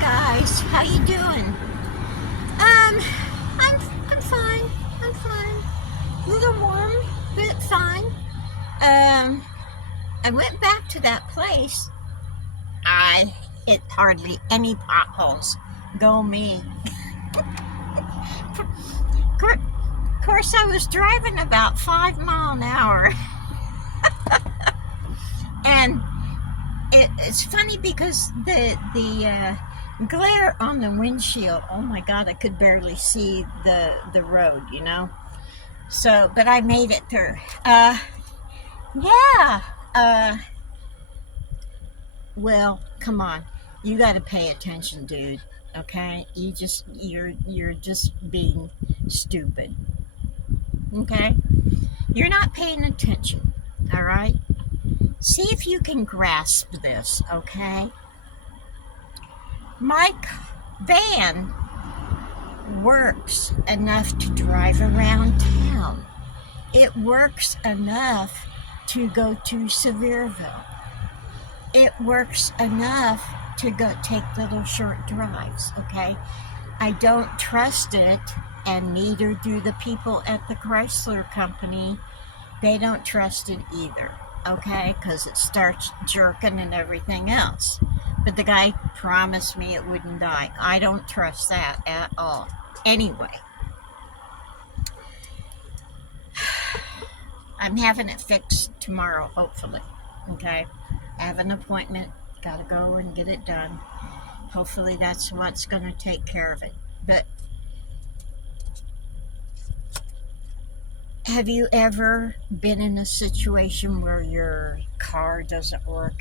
guys, how you doing? I'm fine. I'm fine. A little warm, but fine. I went back to that place. I hit hardly any potholes. Go me. Of course, I was driving about 5 miles an hour, and it's funny because the glare on the windshield. Oh my God, I could barely see the road, you know. So, but I made it through. Yeah. Well, come on. You got to pay attention, dude. Okay? You're just being stupid. Okay? You're not paying attention. All right? See if you can grasp this, okay? My van works enough to drive around town. It works enough to go to Sevierville. It works enough to go take little short drives, okay? I don't trust it, and neither do the people at the Chrysler company. They don't trust it either, okay? Because it starts jerking and everything else. But the guy promised me it wouldn't die. I don't trust that at all. Anyway, I'm having it fixed tomorrow, hopefully, okay? I have an appointment, gotta go and get it done. Hopefully that's what's gonna take care of it. But have you ever been in a situation where your car doesn't work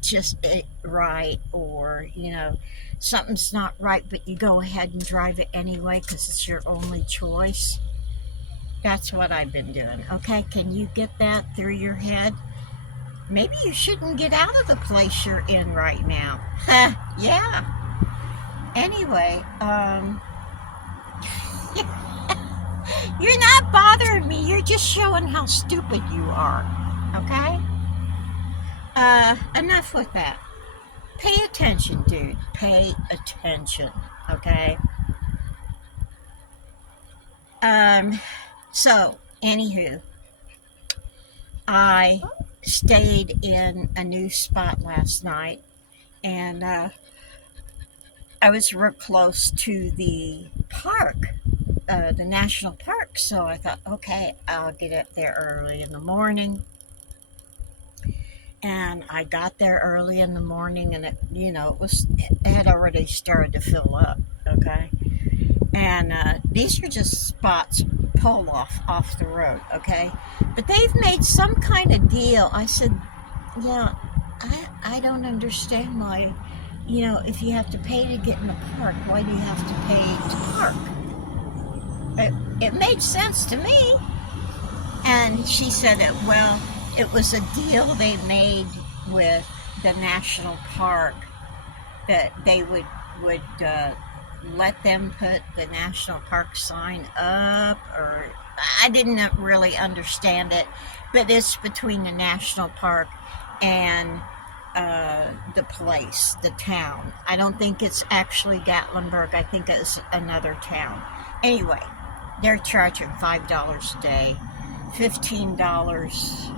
just right, or, you know, something's not right, but you go ahead and drive it anyway because it's your only choice? That's what I've been doing, okay? Can you get that through your head? Maybe you shouldn't get out of the place you're in right now. Yeah. Anyway, you're not bothering me. You're just showing how stupid you are, okay? Enough with that. Pay attention, dude. Pay attention, okay? So, anywho, I stayed in a new spot last night, and I was real close to the park, the national park, so I thought, okay, I'll get up there early in the morning. And I got there early in the morning, and it had already started to fill up, okay? And these are just spots pulled off the road, okay? But they've made some kind of deal. I said, yeah, I don't understand why, if you have to pay to get in the park, why do you have to pay to park? It made sense to me. And she said, it was a deal they made with the national park that they would let them put the national park sign up, or I didn't really understand it, but it's between the national park and the place, the town. I don't think it's actually Gatlinburg. I think it's another town. Anyway, they're charging $5 a day, $15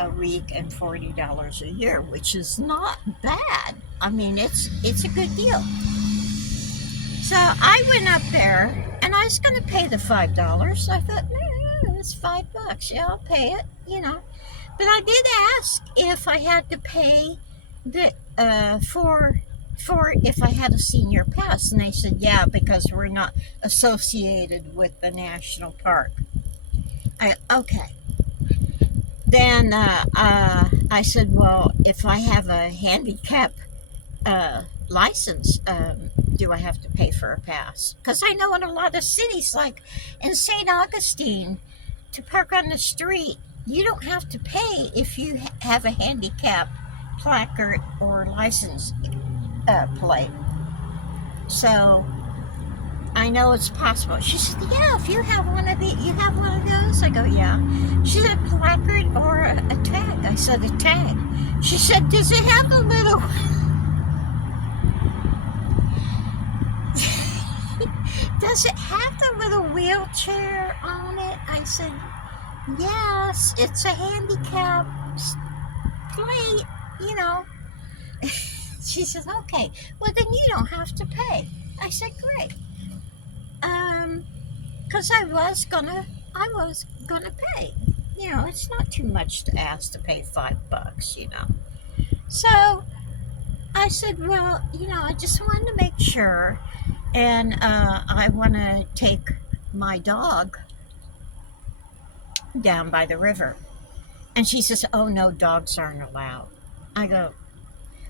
a week, and $40 a year, which is not bad. I mean, it's a good deal. So I went up there, and I was going to pay the $5. I thought, it's $5. Yeah, I'll pay it, But I did ask if I had to pay for if I had a senior pass, and they said, yeah, because we're not associated with the national park. Okay. Then I said, well, if I have a handicap license, do I have to pay for a pass? Because I know in a lot of cities, like in St. Augustine, to park on the street, you don't have to pay if you have a handicap placard or license plate. So I know it's possible. She said, yeah, if you have one of those? I go, yeah. She said, a placard or a tag? I said, a tag. She said, does it have a little does it have the little wheelchair on it? I said, yes, it's a handicap. Great, you know. She says, okay, well then you don't have to pay. I said, great. Because I was gonna pay. You know, it's not too much to ask to pay $5, you know. So I said, well, you know, I just wanted to make sure, and I want to take my dog down by the river. And she says, oh no, dogs aren't allowed. I go,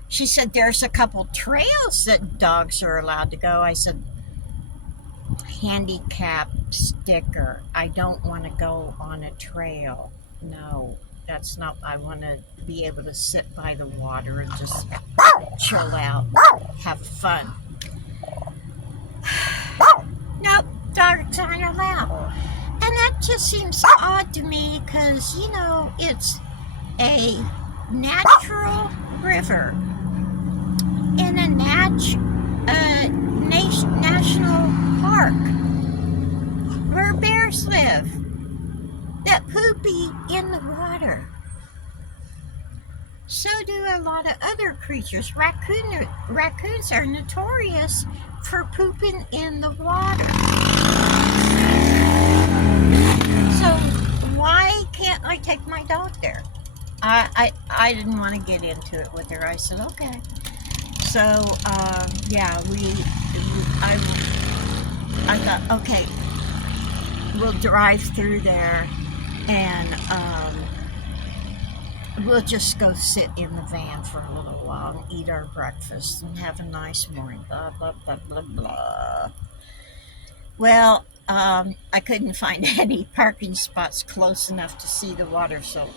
she said, there's a couple trails that dogs are allowed to go. I said, handicap sticker. I don't want to go on a trail. No, that's not, I want to be able to sit by the water and just chill out, have fun. Nope, dogs aren't allowed. And that just seems odd to me because, you know, it's a natural river in a national park where bears live that poopy in the water. So do a lot of other creatures. Raccoons are notorious for pooping in the water. So why can't I take my dog there? I didn't want to get into it with her. I said, okay. So, yeah, I thought, okay, we'll drive through there and we'll just go sit in the van for a little while and eat our breakfast and have a nice morning, blah, blah, blah, blah, blah. Well, I couldn't find any parking spots close enough to see the water, so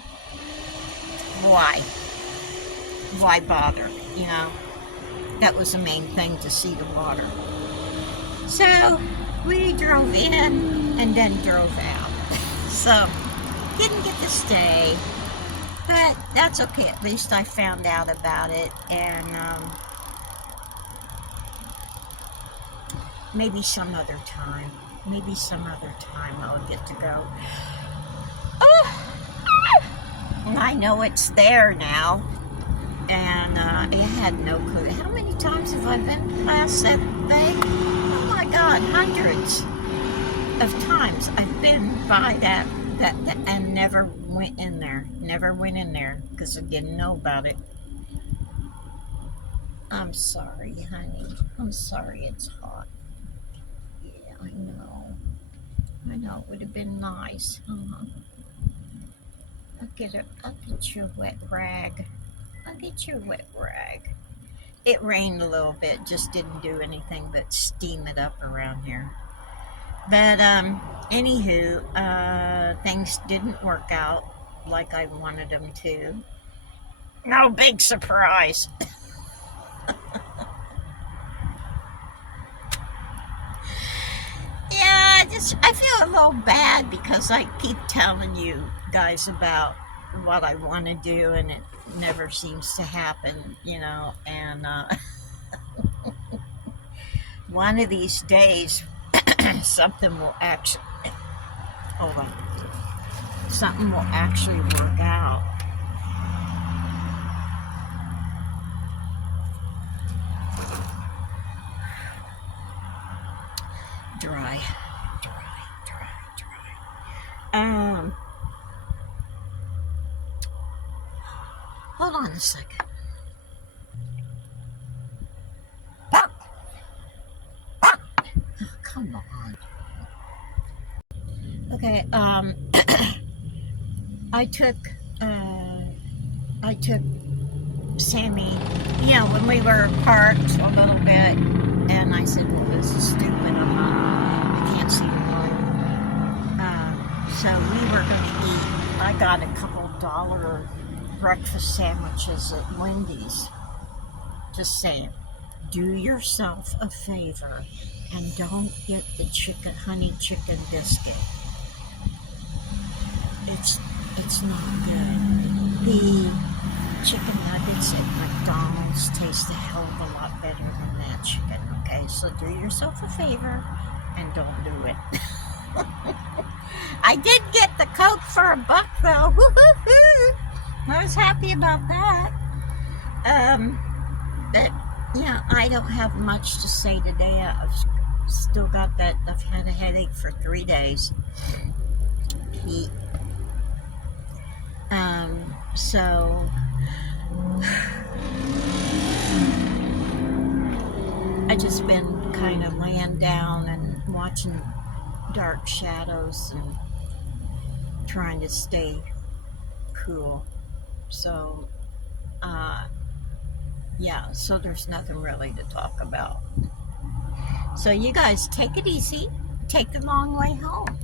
why bother, you know? That was the main thing, to see the water. So we drove in and then drove out. So didn't get to stay, but that's okay. At least I found out about it, and maybe some other time I'll get to go. Oh, I know it's there now. And I had no clue. How many times have I been past that thing? Oh my God, hundreds of times I've been by that and never went in there. Never went in there because I didn't know about it. I'm sorry, honey. I'm sorry it's hot. Yeah, I know. It would have been nice. I'll get your wet rag. I'll get you a wet rag. It rained a little bit, just didn't do anything but steam it up around here. But anywho, things didn't work out like I wanted them to. No big surprise. Yeah, I feel a little bad because I keep telling you guys about what I want to do, and it never seems to happen, you know, and one of these days something will actually work out. Dry. Hold on a second. Oh, come on. Okay, I took Sammy, you know, when we were parked a little bit, and I said, well, this is stupid, I can't see the road. So we were going to eat. I got a couple $1 breakfast sandwiches at Wendy's. Just saying, do yourself a favor and don't get the honey chicken biscuit. It's not good. The chicken nuggets at McDonald's taste a hell of a lot better than that chicken, okay? So do yourself a favor and don't do it. I did get the Coke for $1 though. I was happy about that. But yeah, I don't have much to say today. I've still got that. I've had a headache for 3 days. Heat. So I just been kind of laying down and watching dark shadows and trying to stay cool. So yeah, so there's nothing really to talk about. So you guys take it easy. Take the long way home.